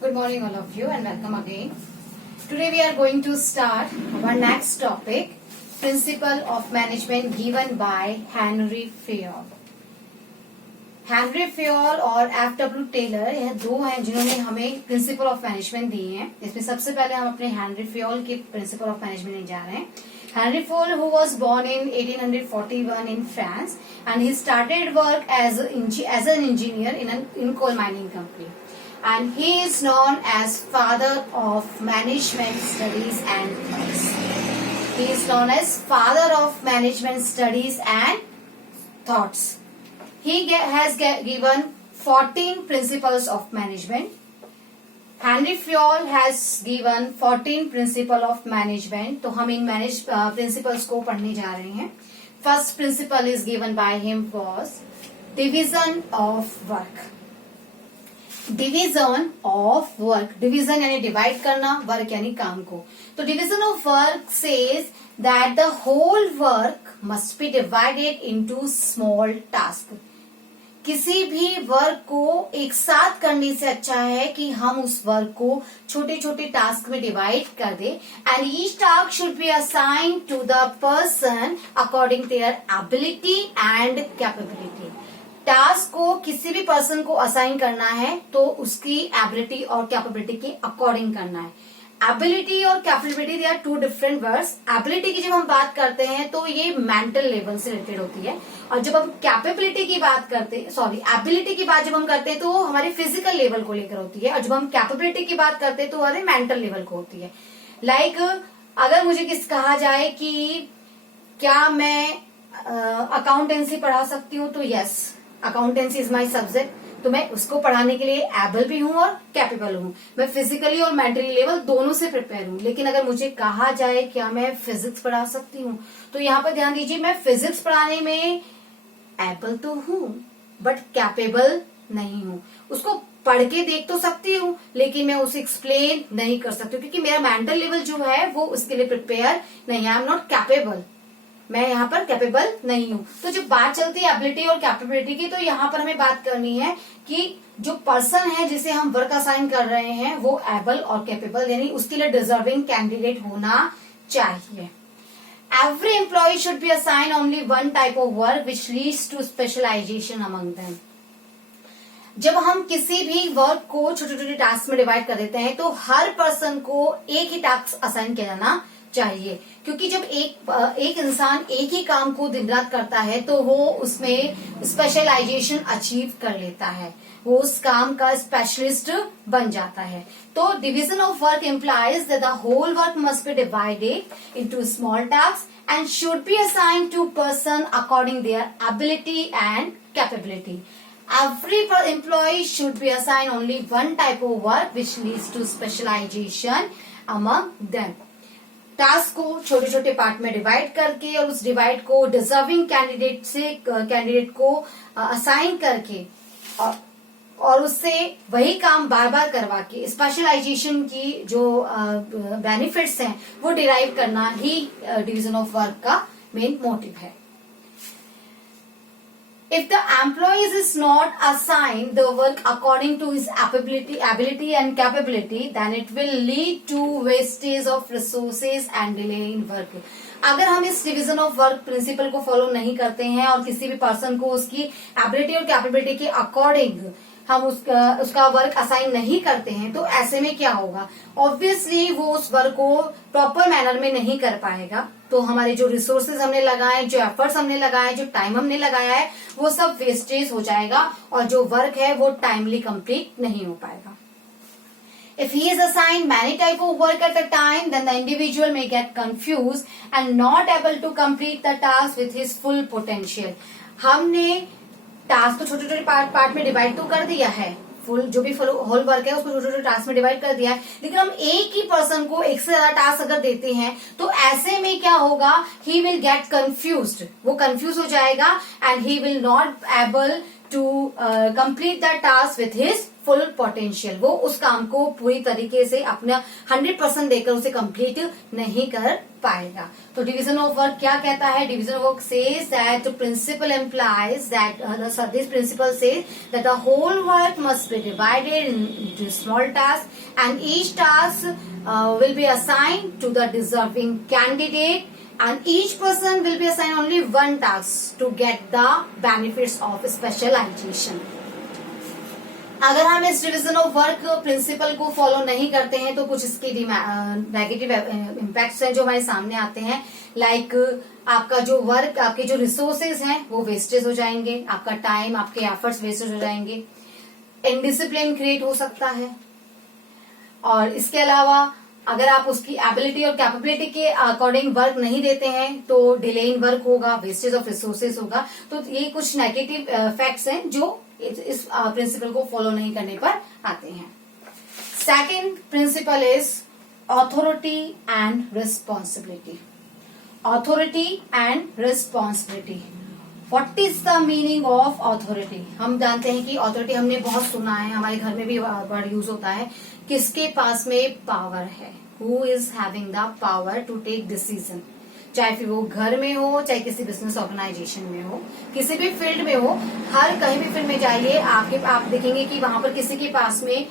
Good morning all of you and welcome again. Today we are going to start our next topic, Principle of Management given by Henry Fayol. Henry Fayol और F.W. Taylor, यह दो हैं जिन्होंने हमें principle of management दिए हैं. इसमें सबसे पहले हम अपने हेनरी फेयोल के प्रिंसिपल ऑफ मैनेजमेंट में जा रहे हैं. Henry Fayol, who was born in 1841 in France, and he started work as an engineer in coal mining company. And he is known as father of management studies and thoughts. He is known as father of management studies and thoughts. He has given 14 principles of management. Henry Fayol has given 14 principle of management. तो हम इन principles को पढ़ने जा रहे हैं. First principle is given by him was division of work. Division of work, division यानी divide करना, work यानी काम को. तो division of work says that the whole work must be divided into small task. किसी भी वर्क को एक साथ करने से अच्छा है कि हम उस वर्क को छोटे छोटे टास्क में डिवाइड कर दे. And each task should be assigned to the person according their ability and capability. Task को किसी भी पर्सन को असाइन करना है तो उसकी एबिलिटी और कैपेबिलिटी के अकॉर्डिंग करना है. एबिलिटी और capability they are two different words. Ability की जब हम बात करते हैं तो ये मेंटल लेवल से रिलेटेड होती है, और जब हम कैपेबिलिटी की बात करते हैं, एबिलिटी की बात जब हम करते हैं तो वो हमारे फिजिकल लेवल को लेकर होती है, और जब हम कैपेबिलिटी की बात करते हैं तो हमारे मेंटल लेवल को होती है. लाइक अगर मुझे कहा जाए कि क्या मैं अकाउंटेंसी पढ़ा सकती हूँ, तो yes, accountancy is my subject. तो मैं उसको पढ़ाने के लिए एबल भी हूँ और कैपेबल हूँ. मैं फिजिकली और मेंटली लेवल दोनों से प्रिपेयर हूँ. लेकिन अगर मुझे कहा जाए क्या मैं फिजिक्स पढ़ा सकती हूँ, तो यहाँ पर ध्यान दीजिए, मैं फिजिक्स पढ़ाने में एबल तो हूँ बट कैपेबल नहीं हूँ. उसको पढ़ के देख तो सकती हूँ लेकिन मैं उसे एक्सप्लेन नहीं कर सकती हूँ, क्योंकि मेरा मेंटल लेवल जो है वो उसके लिए प्रिपेयर नहीं है. आई एम नॉट कैपेबल, मैं यहाँ पर कैपेबल नहीं हूँ. तो जब बात चलती है एबिलिटी और कैपेबिलिटी की, तो यहाँ पर हमें बात करनी है कि जो पर्सन है जिसे हम वर्क असाइन कर रहे हैं वो एबल और कैपेबल यानी उसके लिए डिजर्विंग कैंडिडेट होना चाहिए. Every employee should be assign only one type of work which leads to specialization among them. जब हम किसी भी वर्क को छोटे छोटे टास्क में डिवाइड कर देते हैं तो हर पर्सन को एक ही टास्क असाइन किया जाना चाहिए, क्योंकि जब एक इंसान एक ही काम को दिन रात करता है तो वो उसमें स्पेशलाइजेशन अचीव कर लेता है, वो उस काम का स्पेशलिस्ट बन जाता है. तो division of work implies that the whole work must be divided into small task and should be assigned to person according their ability and capability. Every employee should be assigned only one type of work which leads to specialization among them. Task को छोटे छोटे part में divide करके और उस divide को deserving candidate को assign करके और उससे वही काम बार बार करवा के स्पेशलाइजेशन की जो बेनिफिट्स हैं वो डिराइव करना ही डिवीजन ऑफ वर्क का मेन मोटिव है. If the employee is not assigned the work according to his ability and capability, then it will lead to wastage of resources and delay in work. अगर हम इस division of work principal को follow नहीं करते हैं और किसी भी पर्सन को उसकी एबिलिटी और कैपेबिलिटी के अकॉर्डिंग हम उसका वर्क असाइन नहीं करते हैं, तो ऐसे में क्या होगा, ऑब्वियसली वो उस वर्क को प्रॉपर मैनर में नहीं कर पाएगा. तो हमारे जो रिसोर्सेज हमने लगाए, जो एफर्ट्स हमने लगाए, जो टाइम हमने लगाया है, वो सब वेस्टेज हो जाएगा और जो वर्क है वो टाइमली कंप्लीट नहीं हो पाएगा. If he is assigned many type of work at a time, then the individual may get confused and not able to complete the task with his full potential. हमने task तो छोटे छोटे part में divide तो कर दिया है, जो भी होल वर्क है उसको छोटे छोटे टास्क में डिवाइड कर दिया है, लेकिन हम एक ही पर्सन को एक से ज्यादा टास्क अगर देते हैं तो ऐसे में क्या होगा, ही विल गेट कंफ्यूज्ड, वो कंफ्यूज हो जाएगा and he will not able to complete the task with his full potential. वो उस काम को पूरी तरीके से अपना 100% देकर उसे कंप्लीट नहीं कर पाएगा। तो डिवीजन ऑफ वर्क क्या कहता है? Division of work says that principle employs that this principle says that the whole work must be divided into small task and each task will be assigned to the deserving candidate and each person will be assigned only one task to get the benefits of specialization। अगर हम इस division of work principal को follow नहीं करते हैं तो कुछ इसके नेगेटिव इम्पैक्ट्स हैं जो हमारे सामने आते हैं। लाइक आपका जो वर्क, आपके जो रिसोर्सेज हैं वो वेस्टेज हो जाएंगे, आपका टाइम, आपके एफर्ट्स वेस्टेज हो जाएंगे, इनडिसिप्लिन क्रिएट हो सकता है। और इसके अलावा अगर आप उसकी एबिलिटी और कैपेबिलिटी के अकॉर्डिंग वर्क नहीं देते हैं तो डिले इन वर्क होगा, वेस्टेज ऑफ रिसोर्सेज होगा। तो ये कुछ नेगेटिव फैक्ट्स हैं जो इस प्रिंसिपल को फॉलो नहीं करने पर आते हैं। Second principle is authority and responsibility. Authority and responsibility, what is the meaning of authority? हम जानते हैं कि ऑथोरिटी हमने बहुत सुना है, हमारे घर में भी वर्ड यूज होता है। किसके पास में पावर है? Who is having the power to take decision, चाहे फिर वो घर में हो, चाहे किसी बिजनेस ऑर्गेनाइजेशन में हो, किसी भी फील्ड में हो। हर कहीं भी फील्ड में जाइए, आप देखेंगे कि वहां पर किसी के पास में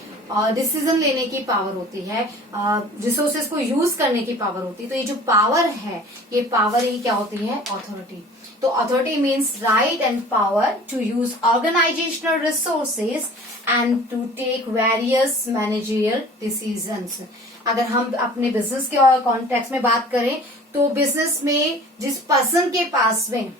डिसीजन लेने की पावर होती है, रिसोर्सेज को यूज करने की पावर होती है। तो ये जो पावर है, ये पावर ही क्या होती है? अथॉरिटी। तो authority means right and power to use organisational resources and to take various managerial decisions. अगर हम अपने बिजनेस के कॉन्टेक्स्ट में बात करें तो बिजनेस में जिस पर्सन के पास में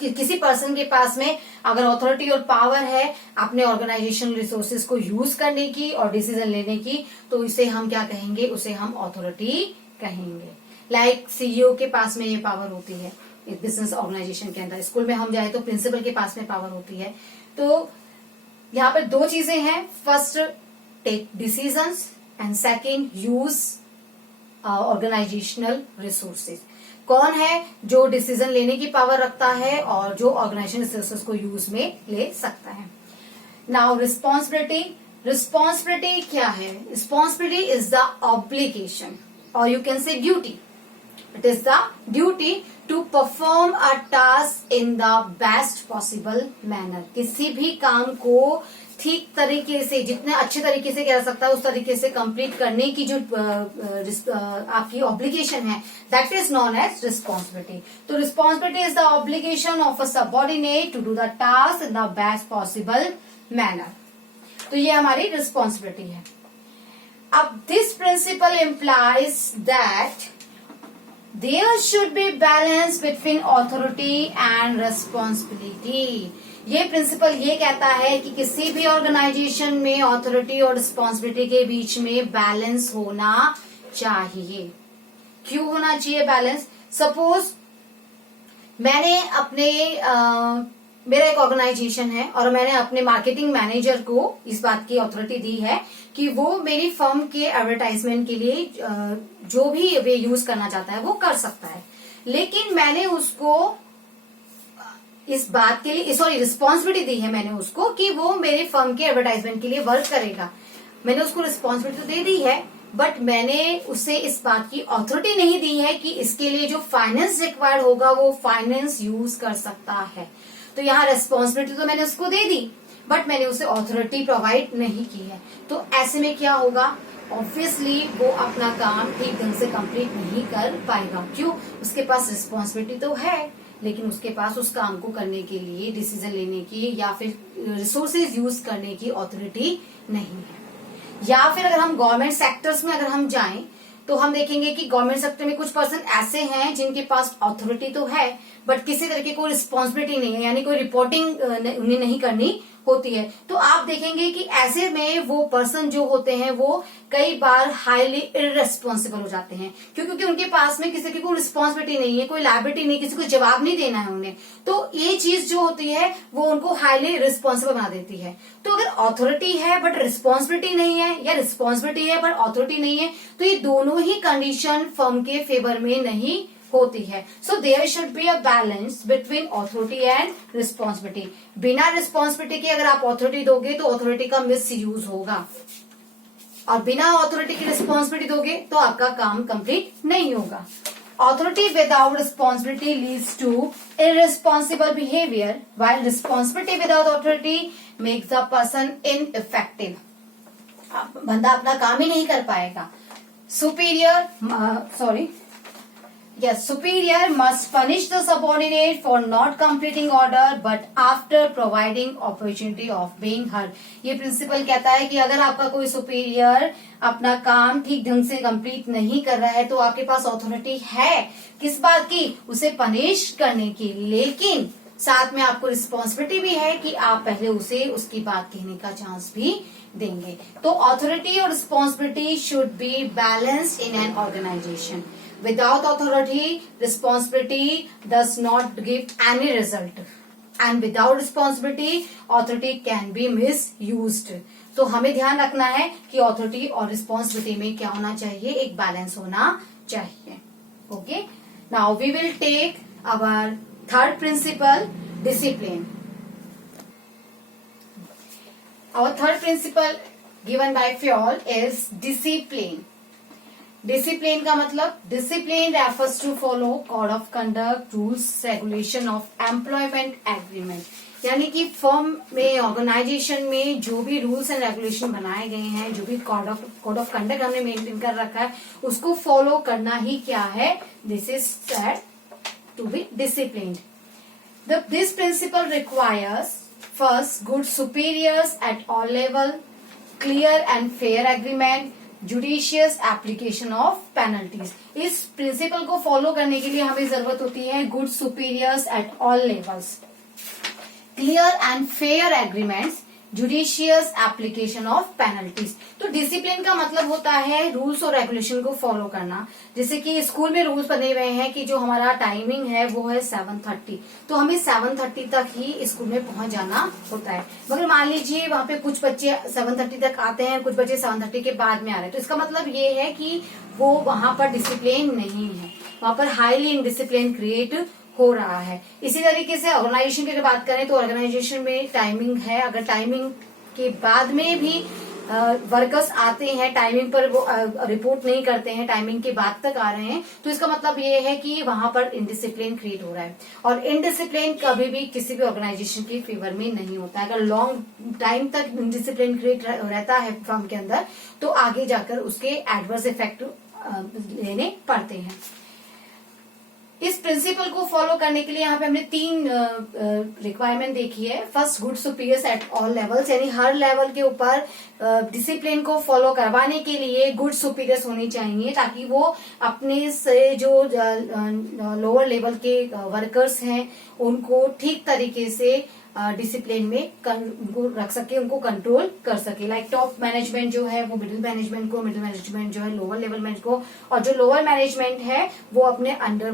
किसी पर्सन के पास में अगर अथॉरिटी और पावर है अपने ऑर्गेनाइजेशनल रिसोर्सेज को यूज करने की और डिसीजन लेने की, तो इसे हम क्या कहेंगे? उसे हम अथॉरिटी कहेंगे। लाइक सीईओ के पास में ये पावर होती है एक बिजनेस ऑर्गेनाइजेशन के अंदर। स्कूल में हम जाए तो प्रिंसिपल के पास में पावर होती है। तो यहाँ पर दो चीजें हैं, first take decisions and second use organisational resources. कौन है जो डिसीजन लेने की पावर रखता है और जो ऑर्गेनाइजेशन रिसोर्सेज को यूज में ले सकता है। Now responsibility. रिस्पॉन्सिबिलिटी क्या है? रिस्पॉन्सिबिलिटी इज द ऑब्लिगेशन और you can say duty. It is the duty to perform a task in the best possible manner. किसी भी काम को ठीक तरीके से, जितने अच्छे तरीके से कर सकता है उस तरीके से कंप्लीट करने की जो आपकी ऑब्लिगेशन है, that is known as responsibility. तो responsibility is the obligation of a subordinate to do the task in the best possible manner. तो ये हमारी रिस्पॉन्सिबिलिटी है। अब this principle implies that there should be balance between authority and responsibility. ये principle ये कहता है कि किसी भी ऑर्गेनाइजेशन में ऑथोरिटी और रिस्पॉन्सिबिलिटी के बीच में बैलेंस होना चाहिए। क्यों होना चाहिए बैलेंस? सपोज मैंने मेरा एक ऑर्गेनाइजेशन है और मैंने अपने मार्केटिंग मैनेजर को इस बात की अथॉरिटी दी है कि वो मेरी फर्म के एडवर्टाइजमेंट के लिए जो भी वे यूज करना चाहता है वो कर सकता है। लेकिन मैंने उसको इस बात के लिए रिस्पॉन्सिबिलिटी दी है मैंने उसको कि वो मेरे फर्म के एडवर्टाइजमेंट के लिए वर्क करेगा। मैंने उसको रिस्पॉन्सिबिलिटी तो दे दी है, बट मैंने उसे इस बात की अथॉरिटी नहीं दी है कि इसके लिए जो फाइनेंस रिक्वायर्ड होगा वो फाइनेंस यूज कर सकता है। तो यहाँ रिस्पॉन्सिबिलिटी तो मैंने उसको दे दी, बट मैंने उसे अथॉरिटी प्रोवाइड नहीं की है। तो ऐसे में क्या होगा? ऑब्वियसली वो अपना काम ठीक ढंग से कंप्लीट नहीं कर पाएगा। क्यों? उसके पास रिस्पॉन्सिबिलिटी तो है, लेकिन उसके पास उस काम को करने के लिए, डिसीजन लेने की या फिर रिसोर्सेज यूज करने की अथॉरिटी नहीं है। या फिर अगर हम गवर्नमेंट सेक्टर्स में अगर हम जाएं तो हम देखेंगे कि गवर्नमेंट सेक्टर में कुछ पर्सन ऐसे हैं जिनके पास अथॉरिटी तो है, बट किसी तरह की कोई रिस्पॉन्सिबिलिटी नहीं है, यानी कोई रिपोर्टिंग उन्हें नहीं करनी होती है। तो आप देखेंगे कि ऐसे में वो पर्सन जो होते हैं वो कई बार हाईली इररेस्पॉन्सिबल हो जाते हैं, क्योंकि उनके पास में किसी की कोई रिस्पॉन्सिबिलिटी नहीं है, कोई लायबिलिटी नहीं, किसी को जवाब नहीं देना है उन्हें। तो ये चीज जो होती है वो उनको हाईली रिस्पॉन्सिबल बना देती है। तो अगर अथॉरिटी है बट रिस्पॉन्सिबिलिटी नहीं है, या रिस्पॉन्सिबिलिटी है बट अथॉरिटी नहीं है, तो ये दोनों ही कंडीशन फर्म के फेवर में नहीं होती है. So there should be a balance between authority and responsibility. बिना रिस्पॉन्सिबिलिटी के अगर आप ऑथोरिटी दोगे तो ऑथोरिटी का मिस यूज होगा, और बिना ऑथोरिटी की रिस्पॉन्सिबिलिटी दोगे तो आपका काम कंप्लीट नहीं होगा. Authority without responsibility leads to irresponsible behavior, while responsibility without authority makes the person ineffective. बंदा अपना काम ही नहीं कर पाएगा. Superior must punish the subordinate for not completing order, but after providing opportunity of being heard. ये principal कहता है कि अगर आपका कोई सुपीरियर अपना काम ठीक ढंग से कंप्लीट नहीं कर रहा है तो आपके पास अथॉरिटी है किस बात की, उसे पनिश करने की, लेकिन साथ में आपको रिस्पॉन्सिबिलिटी भी है कि आप पहले उसे उसकी बात कहने का चांस भी देंगे. तो अथॉरिटी और responsibility should be balanced in an organisation. Without authority, responsibility does not give any result, and without responsibility, authority can be misused. तो हमें ध्यान रखना है कि ऑथोरिटी और रिस्पॉन्सिबिलिटी में क्या होना चाहिए, एक बैलेंस होना चाहिए. Okay, now we will take our third principle, discipline. Our third principle given by Fayol is discipline. Discipline का मतलब, discipline refers to follow code of conduct, rules, regulation of employment agreement. यानी कि firm में, organisation में जो भी rules and regulation बनाए गए हैं, जो भी कोड ऑफ कंडक्ट हमने मेंटेन कर रखा है, उसको फॉलो करना ही क्या है, this is said to be disciplined. This principle requires first good superiors at all level, clear and fair agreement, judicious application of penalties. इस प्रिंसिपल को फॉलो करने के लिए हमें जरूरत होती है good superiors at all levels, clear and fair agreements, judicious application of penalties. तो डिसिप्लिन का मतलब होता है रूल्स और रेगुलेशन को फॉलो करना. जैसे कि स्कूल में रूल्स बने हुए हैं कि जो हमारा टाइमिंग है वो है 7:30, तो हमें 7:30 तक ही स्कूल में पहुंच जाना होता है. मगर मान लीजिए वहां पे कुछ बच्चे 7:30 तक आते हैं, कुछ बच्चे 7:30 के बाद में आ रहे हैं, तो इसका मतलब ये है कि वो वहां पर डिसिप्लिन नहीं है, वहां पर हाईली इनडिसिप्लिन क्रिएट हो रहा है. इसी तरीके से ऑर्गेनाइजेशन की अगर बात करें तो ऑर्गेनाइजेशन में टाइमिंग है, अगर टाइमिंग के बाद में भी वर्कर्स आते हैं, टाइमिंग पर वो रिपोर्ट नहीं करते हैं, टाइमिंग के बाद तक आ रहे हैं, तो इसका मतलब ये है कि वहां पर इनडिसिप्लिन क्रिएट हो रहा है. और इनडिसिप्लिन कभी भी किसी भी ऑर्गेनाइजेशन के फेवर में नहीं होता है. अगर लॉन्ग टाइम तक इनडिसिप्लिन क्रिएट रहता है फर्म के अंदर तो आगे जाकर उसके एडवर्स इफेक्ट लेने पड़ते हैं. इस प्रिंसिपल को फॉलो करने के लिए यहाँ पे हमने 3 रिक्वायरमेंट देखी है. First good superiors at all levels, यानी हर लेवल के ऊपर डिसिप्लिन को फॉलो करवाने के लिए गुड सुपीरियर्स होनी चाहिए, ताकि वो अपने से जो लोअर लेवल के वर्कर्स हैं उनको ठीक तरीके से डिसिप्लिन में उनको रख सके, उनको कंट्रोल कर सके. लाइक टॉप मैनेजमेंट जो है वो मिडिल मैनेजमेंट को, मिडिल मैनेजमेंट जो है लोअर लेवल मैनेजमेंट को, और जो लोअर मैनेजमेंट है वो अपने अंडर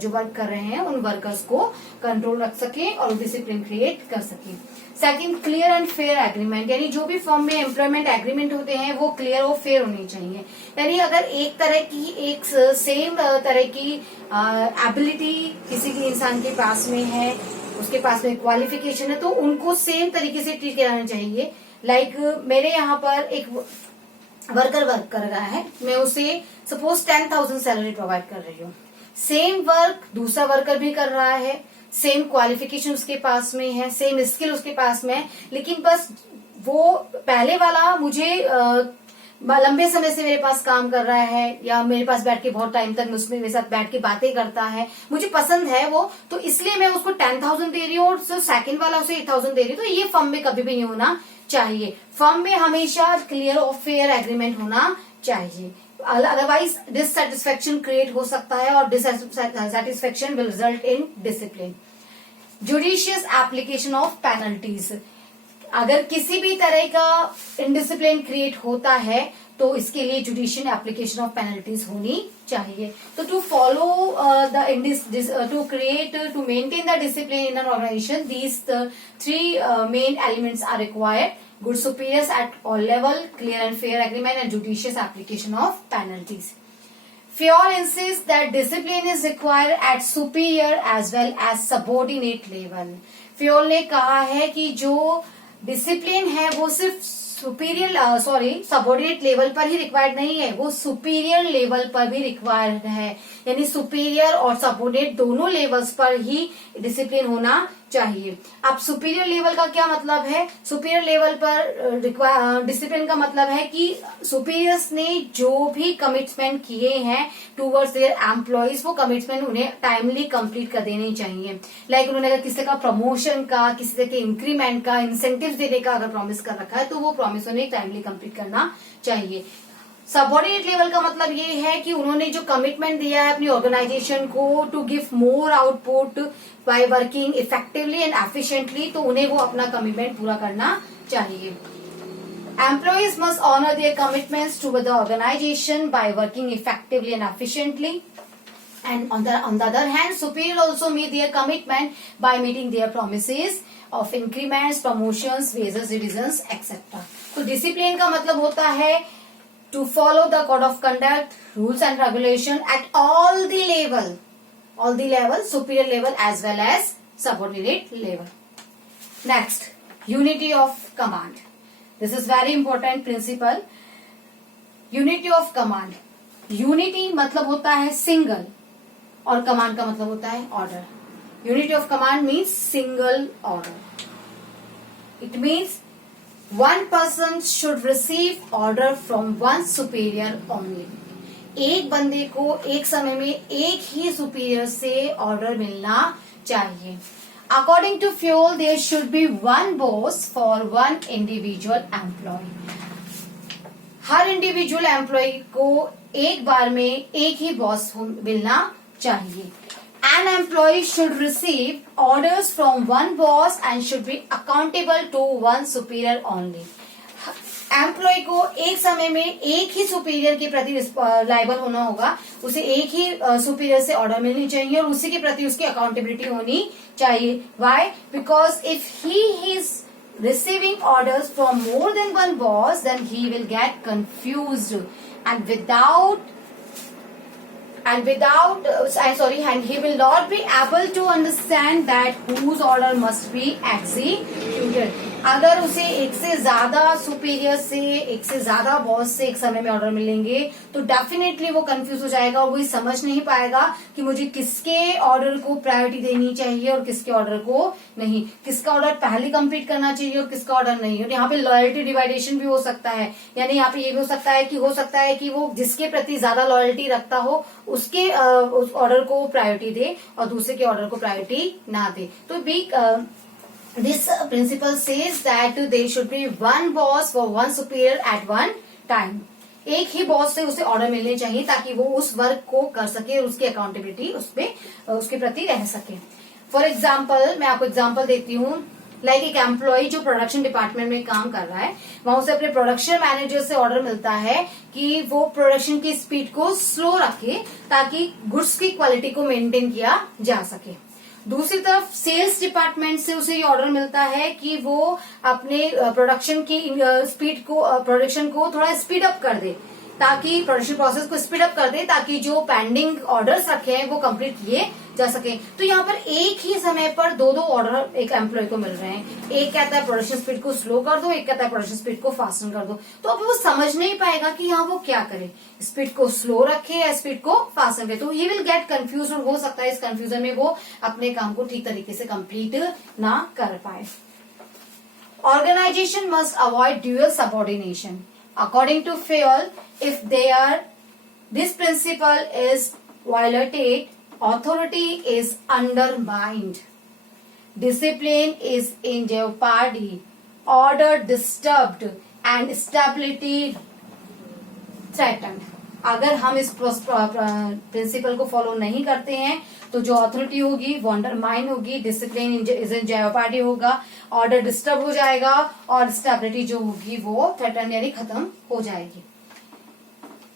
जो वर्क कर रहे हैं उन वर्कर्स को कंट्रोल रख सके और डिसिप्लिन क्रिएट कर सके. Second, clear and fair agreement, यानी जो भी फर्म में एम्प्लॉयमेंट एग्रीमेंट होते हैं वो क्लियर और फेयर होनी चाहिए. यानी अगर एक तरह की, एक सेम तरह की एबिलिटी किसी भी इंसान के पास में है, उसके पास में क्वालिफिकेशन है, तो उनको सेम तरीके से ट्रीट कराना चाहिए. लाइक मेरे यहाँ पर एक वर्कर वर्क कर रहा है, मैं उसे सपोज 10,000 सैलरी प्रोवाइड कर रही हूँ. सेम वर्क दूसरा वर्कर भी कर रहा है, सेम क्वालिफिकेशन उसके पास में है, सेम स्किल उसके पास में है, लेकिन बस वो पहले वाला मुझे लंबे समय से मेरे पास काम कर रहा है या मेरे पास बैठ के बहुत टाइम तक उसमें मेरे साथ बैठ के बातें करता है, मुझे पसंद है वो, तो इसलिए मैं उसको 10,000 दे रही हूँ और सेकंड वाला उसे 8,000 दे रही हूँ. तो ये फर्म में कभी भी नहीं होना चाहिए. फर्म में हमेशा क्लियर और फेयर एग्रीमेंट होना चाहिए, अदरवाइज डिससेटिस्फेक्शन क्रिएट हो सकता है और dissatisfaction will result in discipline. Judicious application of penalties, अगर किसी भी तरह का इनडिसिप्लिन क्रिएट होता है तो इसके लिए जुडिशियल एप्लीकेशन ऑफ पेनल्टीज होनी चाहिए. तो to follow to create, to maintain the discipline in an organisation, these 3 main elements are required: good superiors at all level, clear and fair agreement, and judicious application of penalties. Fayol insists that discipline is required at superior as well as subordinate level. Fayol ने कहा है कि जो discipline है वो सिर्फ subordinate level पर ही required नहीं है, वो सुपीरियर लेवल पर भी रिक्वायर्ड है। यानी सुपीरियर और सबॉर्डिनेट दोनों लेवल्स पर ही डिसिप्लिन होना चाहिए। अब सुपीरियर लेवल का क्या मतलब है? सुपीरियर लेवल पर डिसिप्लिन का मतलब है कि सुपीरियर्स ने जो भी कमिटमेंट किए हैं टूवर्ड्स देयर एम्प्लॉइज, वो कमिटमेंट उन्हें टाइमली कंप्लीट कर देने चाहिए। लाइक उन्होंने अगर किसी का प्रमोशन का, किसी के इंक्रीमेंट का, इंसेंटिव्स देने का अगर प्रॉमिस कर रखा है तो वो प्रॉमिस उन्हें टाइमली कंप्लीट करना चाहिए। सबऑर्डिनेट लेवल का मतलब ये है कि उन्होंने जो कमिटमेंट दिया है अपनी ऑर्गेनाइजेशन को to give more output by working effectively and efficiently, तो उन्हें वो अपना कमिटमेंट पूरा करना चाहिए। Employees must honor their commitments to the organization by working effectively and efficiently. And on the other hand, superior also meet their commitment by meeting their promises of increments, promotions, raises, revisions, etc. तो discipline का मतलब होता है to follow the code of conduct, rules and regulation at all the level, superior level as well as subordinate level. Next, unity of command. This is very important principle. Unity of command. Unity मतलब होता है single और command का मतलब होता है order. Unity of command means single order. It means one person should receive order from one superior only. एक बंदे को एक समय में एक ही सुपीरियर से ऑर्डर मिलना चाहिए। According to Fayol, there should be one boss for one individual employee. हर इंडिविजुअल एम्प्लॉय को एक बार में एक ही बॉस मिलना चाहिए। An employee should receive orders from one boss and should be accountable to one superior only. Employee को एक समय में एक ही सुपीरियर के प्रति लायबल होना होगा, उसे एक ही सुपीरियर से ऑर्डर मिलनी चाहिए और उसी के प्रति उसकी अकाउंटेबिलिटी होनी चाहिए। Why? Because if he is receiving orders from more than one boss then he will get confused and he will not be able to understand that whose order must be executed. अगर उसे एक से ज्यादा superior से, एक से ज्यादा boss से एक समय में ऑर्डर मिलेंगे तो डेफिनेटली वो कंफ्यूज हो जाएगा, वो ये समझ नहीं पाएगा कि मुझे किसके ऑर्डर को प्रायोरिटी देनी चाहिए और किसके ऑर्डर को नहीं, किसका ऑर्डर पहले कंप्लीट करना चाहिए और किसका ऑर्डर नहीं। और यहाँ पे लॉयल्टी डिवाइडेशन भी हो सकता है, यानी यहाँ पे ये भी हो सकता है कि वो जिसके प्रति ज्यादा लॉयल्टी रखता हो उसके उस ऑर्डर को प्रायोरिटी दे और दूसरे के ऑर्डर को प्रायोरिटी ना दे। तो भी this principle says that there should be one boss for one superior at one time. एक ही बॉस से उसे ऑर्डर मिलने चाहिए ताकि वो उस वर्क को कर सके और उसकी अकाउंटेबिलिटी उसके प्रति रह सके। फॉर एग्जाम्पल, मैं आपको एग्जाम्पल देती हूँ। लाइक एक एम्प्लॉय जो प्रोडक्शन डिपार्टमेंट में काम कर रहा है, वहां उसे अपने प्रोडक्शन मैनेजर से ऑर्डर मिलता है कि वो प्रोडक्शन की स्पीड को स्लो रखे ताकि गुड्स की क्वालिटी को मेंटेन किया जा सके। दूसरी तरफ सेल्स डिपार्टमेंट से उसे ये ऑर्डर मिलता है कि वो अपने प्रोडक्शन की प्रोडक्शन को थोड़ा स्पीड अप कर दे, ताकि प्रोडक्शन प्रोसेस को स्पीड अप कर दे ताकि जो पेंडिंग ऑर्डर्स रखे हैं वो कंप्लीट किए जा सके। तो यहाँ पर एक ही समय पर दो ऑर्डर एक एम्प्लॉय को मिल रहे हैं। एक कहता है प्रोडक्शन स्पीड को स्लो कर दो, एक कहता है प्रोडक्शन स्पीड को फास्टन कर दो। तो अब वो समझ नहीं पाएगा कि यहाँ वो क्या करे, स्पीड को स्लो रखे या स्पीड को फास्टन करे। तो ही विल गेट कंफ्यूज और हो सकता है इस कंफ्यूजन में वो अपने काम को ठीक तरीके से कंप्लीट ना कर पाए। Organization must avoid dual subordination. According to Fayol, if this principle is violated, authority is undermined, discipline is in jeopardy, order disturbed, and stability threatened. अगर हम इस प्रिंसिपल को फॉलो नहीं करते हैं तो जो अथॉरिटी होगी वो अंडरमाइन होगी, डिसिप्लिन इज इन जेओपार्डी होगा, ऑर्डर डिस्टर्ब हो जाएगा और स्टेबिलिटी जो होगी वो थ्रेटन यानी खत्म हो जाएगी।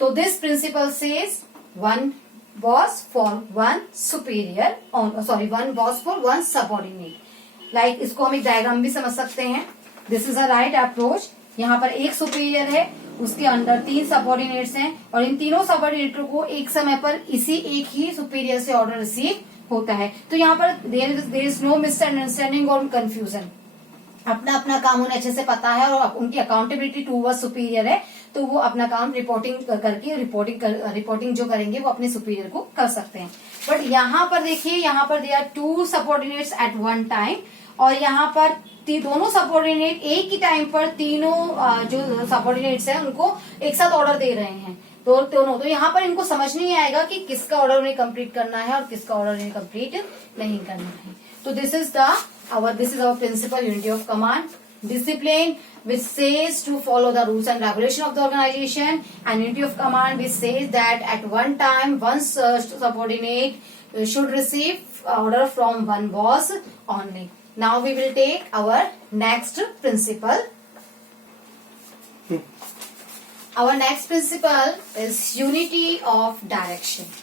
तो this principle says one boss for one superior, one boss for one subordinate. Like इसको हम एक डायग्राम भी समझ सकते हैं। This is a right approach. यहाँ पर एक सुपीरियर है, उसके अंडर 3 सबऑर्डिनेट्स हैं और इन तीनों सबऑर्डिनेटर को एक समय पर इसी एक ही सुपीरियर से ऑर्डर रिसीव होता है। तो यहाँ पर देयर इज नो मिसअंडरस्टैंडिंग और कंफ्यूजन। अपना अपना काम उन्हें अच्छे से पता है और उनकी अकाउंटेबिलिटी टूवर्ड्स सुपीरियर है, तो वो अपना काम रिपोर्टिंग करके रिपोर्टिंग जो करेंगे वो अपने सुपीरियर को कर सकते हैं। बट यहाँ पर देखिए, यहाँ पर they are 2 subordinates at one time और यहाँ पर दोनों सबऑर्डिनेट एक ही टाइम पर तीनों जो सबऑर्डिनेट्स हैं उनको एक साथ ऑर्डर दे रहे हैं। तो यहाँ पर इनको समझ नहीं आएगा कि किसका ऑर्डर उन्हें कंप्लीट करना है और किसका ऑर्डर उन्हें कंप्लीट नहीं करना है। तो this is our principal unity of command. Discipline, which says to follow the rules and regulation of the organization, and unity of command, which says that at one time one subordinate should receive order from one boss only. Now we will take our next principle. Our next principle is unity of direction.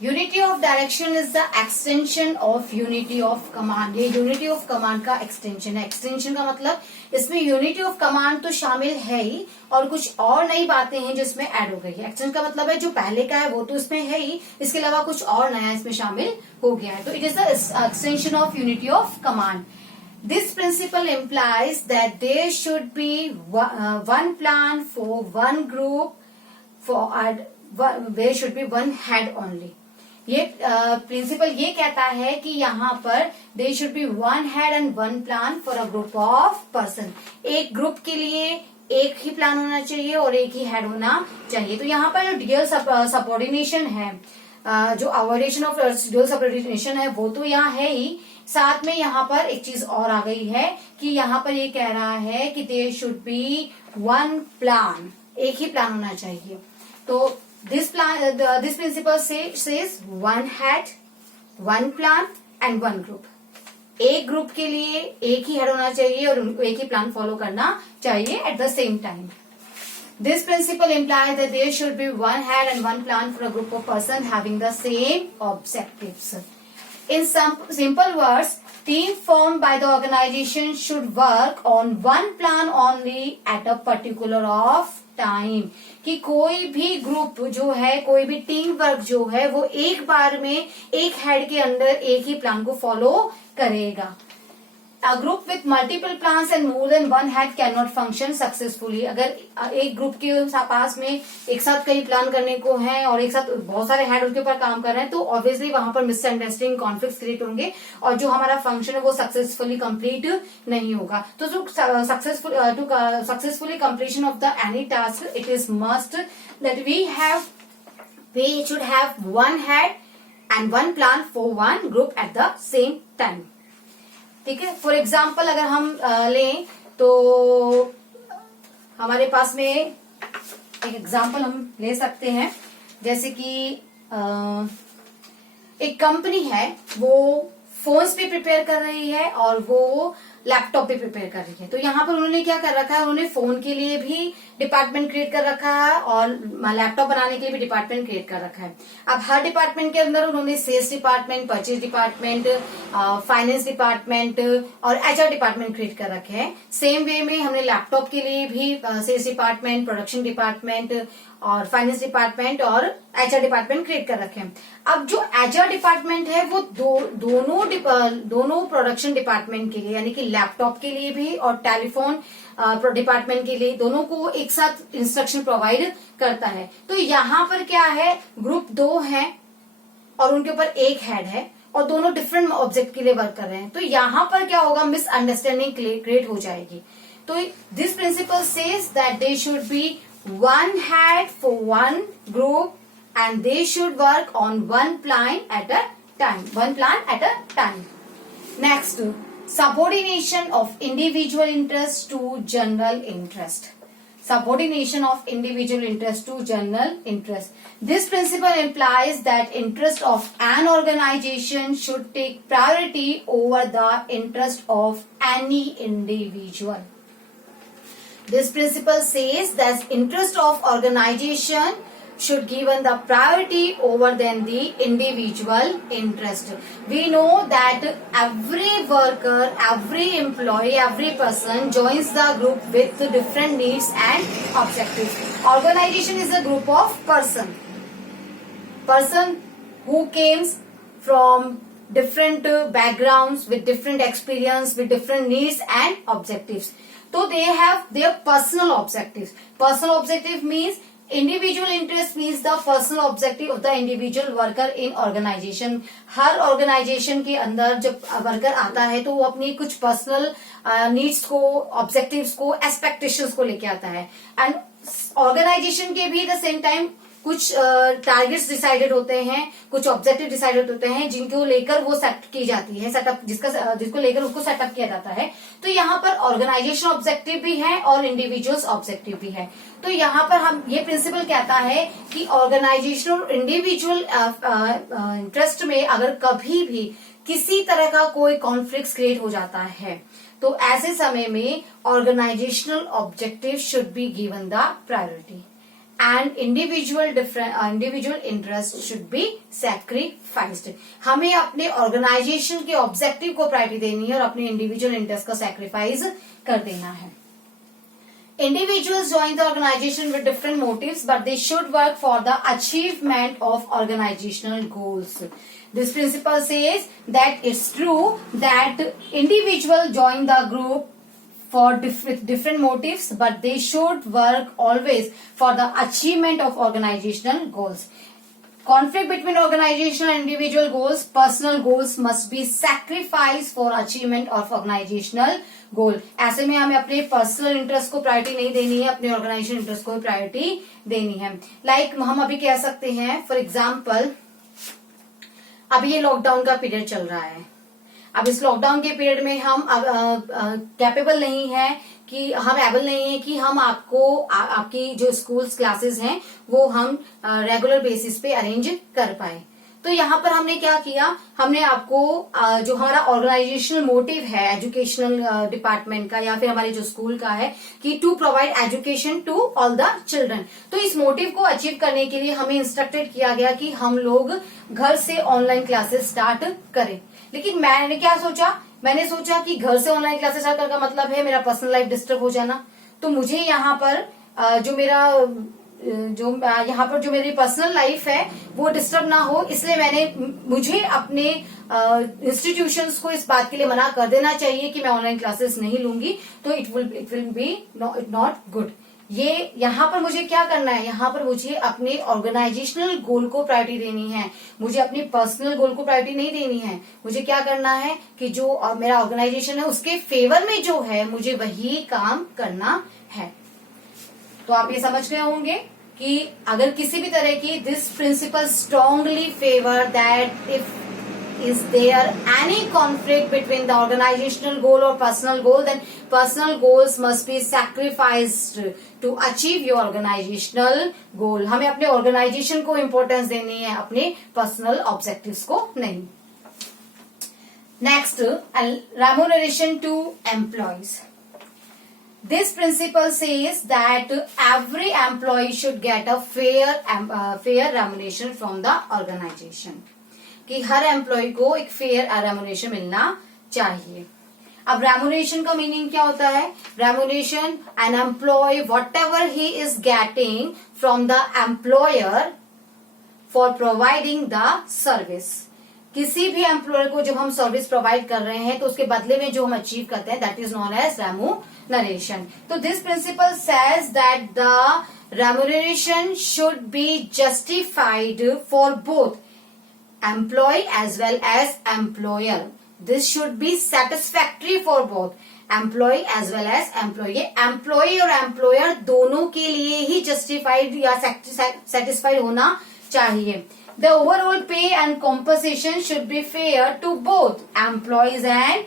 Unity of direction is the extension of unity of command. ये unity of command का extension है। Extension का मतलब इसमें unity of command तो शामिल है ही और कुछ और नई बातें हैं जो इसमें ऐड हो गई है। एक्सटेंशन का मतलब है जो पहले का है वो तो इसमें है ही, इसके अलावा कुछ और नया इसमें शामिल हो गया है। तो it is the extension of unity of command. This principle implies that there should be one plan for one group, there should be one head only. ये प्रिंसिपल ये कहता है कि यहाँ पर there should be one head and one plan for a group of person. एक group के लिए एक ही प्लान होना चाहिए और एक ही हेड होना चाहिए। तो यहाँ पर जो ड्यूअल सबऑर्डिनेशन है, जो अवॉइडेशन ऑफ ड्यूअल सबऑर्डिनेशन है वो तो यहाँ है ही, साथ में यहाँ पर एक चीज और आ गई है कि यहाँ पर ये कह रहा है कि there should be one plan, एक ही प्लान होना चाहिए। तो this principle says one head, one plan and one group. एक ग्रुप के लिए एक ही हेड होना चाहिए और उनको एक ही प्लान फॉलो करना चाहिए at the same time. This principle implies that there should be one head and one plan for a group of persons having the same objectives. In some simple words, team formed by the organization should work on one plan only at a particular of time. कि कोई भी group जो है, कोई भी team work जो है वो एक बार में एक हेड के अंदर एक ही प्लान को फॉलो करेगा। A group with multiple plans and more than one head cannot function successfully. अगर एक ग्रुप के पास में एक साथ कई प्लान करने को है और एक साथ बहुत सारे हेड उनके ऊपर काम कर रहे हैं तो ऑब्वियसली वहां पर मिसअंडरस्टैंडिंग, कॉन्फ्लिक्ट क्रिएट होंगे और जो हमारा फंक्शन है वो सक्सेसफुली कंप्लीट नहीं होगा। तो जो successfully completion of the any task, it is must that we should have one head and one plan for one group at the same time. ठीक है। फॉर एग्जाम्पल अगर हम लें तो हमारे पास में एक एग्जाम्पल हम ले सकते हैं, जैसे कि एक कंपनी है वो फोन्स भी प्रिपेयर कर रही है और वो लैपटॉप भी प्रिपेयर कर रही है। तो यहाँ पर उन्होंने क्या कर रखा है, उन्होंने फोन के लिए भी डिपार्टमेंट क्रिएट कर रखा है और लैपटॉप बनाने के लिए भी डिपार्टमेंट क्रिएट कर रखा है। अब हर डिपार्टमेंट के अंदर उन्होंने sales department, purchase department, finance department और एचआर डिपार्टमेंट क्रिएट कर रखे हैं। सेम वे में हमने लैपटॉप के लिए भी सेल्स डिपार्टमेंट, प्रोडक्शन डिपार्टमेंट और फाइनेंस डिपार्टमेंट और एचआर डिपार्टमेंट क्रिएट कर रखे हैं। अब जो एचआर डिपार्टमेंट है वो दोनों प्रोडक्शन डिपार्टमेंट के लिए यानी कि लैपटॉप के लिए भी और टेलीफोन डिपार्टमेंट के लिए दोनों को एक साथ इंस्ट्रक्शन प्रोवाइड करता है। तो यहाँ पर क्या है, ग्रुप 2 है और उनके ऊपर एक हेड है और दोनों डिफरेंट ऑब्जेक्ट के लिए वर्क कर रहे हैं। तो यहाँ पर क्या होगा, मिसअंडरस्टैंडिंग क्रिएट हो जाएगी। तो this principle says that they should be one head for one group and they should work on one plan at a time. Next, subordination of individual interest to general interest. Subordination of individual interest to general interest. This principle implies that interest of an organization should take priority over the interest of any individual. This principle says that interest of organization should given the priority over than the individual interest. We know that every worker, every employee, every person joins the group with different needs and objectives. Organization is a group of person who came from different backgrounds, with different experience, with different needs and objectives. So they have their personal objectives. Personal objective means individual interest means the personal objective of the individual worker in organization. Her organization के अंदर जब worker आता है तो वो अपनी कुछ personal needs को, ऑब्जेक्टिव्स को, एक्सपेक्टेशंस को लेके आता है. एंड ऑर्गेनाइजेशन के भी द सेम टाइम कुछ टारगेट्स डिसाइडेड होते हैं, कुछ ऑब्जेक्टिव डिसाइडेड होते हैं जिनको लेकर वो सेट की जाती है, सेटअप जिसको लेकर उसको सेटअप किया जाता है. तो यहाँ पर ऑर्गेनाइजेशन ऑब्जेक्टिव भी है और इंडिविजुअल्स ऑब्जेक्टिव भी है. तो यहाँ पर हम ये प्रिंसिपल कहता है कि ऑर्गेनाइजेशन और इंडिविजुअल इंटरेस्ट में अगर कभी भी किसी तरह का कोई कॉन्फ्लिक्ट क्रिएट हो जाता है तो ऐसे समय में organisational objective should be given the priority and individual interest should be sacrificed. हमें अपने ऑर्गेनाइजेशन के ऑब्जेक्टिव को प्रायोरिटी देनी है और अपने इंडिविजुअल इंटरेस्ट का सैक्रिफाइस कर देना है. Individuals join the organization with different motives, but they should work for the achievement of organizational goals. This principle says that it's true that individuals join the group with different motives, but they should work always for the achievement of organizational goals. Conflict between organizational and individual goals, personal goals must be sacrificed for achievement of organizational goal. ऐसे में हमें अपने personal interest को priority नहीं देनी है, अपने organisation interest को प्रायोरिटी देनी है. लाइक हम अभी कह सकते हैं, फॉर एग्जाम्पल अभी ये लॉकडाउन का पीरियड चल रहा है. अब इस लॉकडाउन के पीरियड में हम कैपेबल नहीं है कि हम एबल नहीं है कि हम आपकी जो स्कूल्स क्लासेस हैं वो हम रेगुलर बेसिस पे अरेंज कर पाए. तो यहाँ पर हमने क्या किया, हमने आपको जो हमारा ऑर्गेनाइजेशनल मोटिव है एजुकेशनल डिपार्टमेंट का या फिर हमारे जो स्कूल का है कि to provide education to all the children. तो इस मोटिव को अचीव करने के लिए हमें इंस्ट्रक्टेड किया गया कि हम लोग घर से ऑनलाइन क्लासेस स्टार्ट करें. लेकिन मैंने क्या सोचा, मैंने सोचा कि घर से ऑनलाइन क्लासेस स्टार्ट करने का मतलब है मेरा पर्सनल लाइफ डिस्टर्ब हो जाना. तो मुझे यहाँ पर जो मेरी पर्सनल लाइफ है वो डिस्टर्ब ना हो, इसलिए मुझे अपने इंस्टीट्यूशंस को इस बात के लिए मना कर देना चाहिए कि मैं ऑनलाइन क्लासेस नहीं लूंगी. तो it will be not good. ये यहाँ पर मुझे क्या करना है, यहाँ पर मुझे अपने ऑर्गेनाइजेशनल गोल को प्रायोरिटी देनी है, मुझे अपनी पर्सनल गोल को प्रायोरिटी नहीं देनी है. मुझे क्या करना है कि जो मेरा ऑर्गेनाइजेशन है उसके फेवर में जो है मुझे वही काम करना है. तो आप ये समझ गए होंगे कि अगर किसी भी तरह की this principle strongly favour that if is there any conflict between the organizational goal or personal goal, then personal goals must be sacrificed to achieve your organizational goal. हमें अपने ऑर्गेनाइजेशन को इम्पोर्टेंस देनी है, अपने पर्सनल ऑब्जेक्टिव्स को नहीं. Next, remuneration to employees. This principle says that every employee should get a fair remuneration from the organization. कि हर employee को एक फेयर रेम्यूनरेशन मिलना चाहिए. अब रेम्यूनरेशन का मीनिंग क्या होता है? Remuneration, an employee whatever he is getting from the employer for providing the service. किसी भी एम्प्लॉयर को जब हम सर्विस प्रोवाइड कर रहे हैं तो उसके बदले में जो हम अचीव करते हैं that is known as remuneration. तो this principle says that the remuneration should be justified for both employee as well as employer. This should be satisfactory for both employee as well as employee. Employee और employer दोनों के लिए ही justified या satisfied होना चाहिए. The overall pay and compensation should be fair to both employees and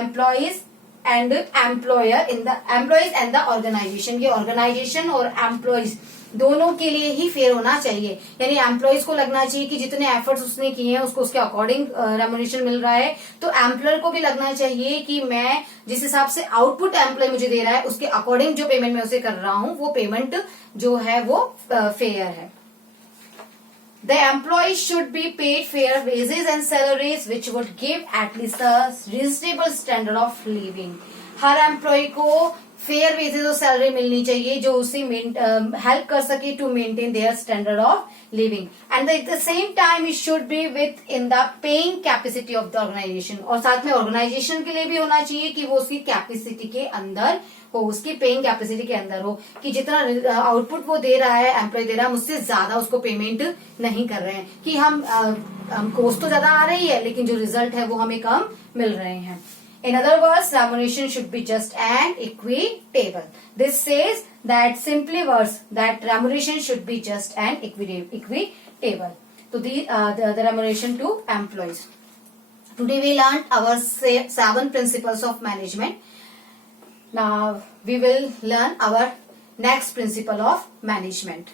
employer in the employees and the organization. ये organization और employees दोनों के लिए ही फेयर होना चाहिए. यानी एम्प्लॉयज को लगना चाहिए कि जितने एफर्ट्स उसने किए हैं उसको उसके अकॉर्डिंग रेम्यूनरेशन मिल रहा है. तो एम्प्लॉयर को भी लगना चाहिए कि मैं जिस हिसाब से आउटपुट एम्प्लॉय मुझे दे रहा है उसके अकॉर्डिंग जो पेमेंट मैं उसे कर रहा हूं वो पेमेंट जो है वो फेयर है. The employees should be paid fair wages and salaries which would give at least a reasonable standard of living. हर एम्प्लॉय को फेयर वेजेस और सैलरी मिलनी चाहिए जो उसे हेल्प कर सके to maintain their standard of living, and at the same time it should be within the paying capacity of the organisation, और साथ में ऑर्गेनाइजेशन के लिए भी होना चाहिए कि वो उसकी कैपेसिटी के अंदर हो, उसकी पेइंग कैपेसिटी के अंदर हो, कि जितना आउटपुट वो दे रहा है, एम्प्लॉय दे रहा है, मुझसे ज्यादा उसको पेमेंट नहीं कर रहे हैं, कि हम कोस्ट तो ज्यादा आ रही है लेकिन जो रिजल्ट है वो हमें कम मिल रहे हैं. In other words, remuneration should be just and equitable. This says that simply words that remuneration should be just and equitable. So the remuneration to employees. Today we learned our 7 principles of management. Now we will learn our next principle of management.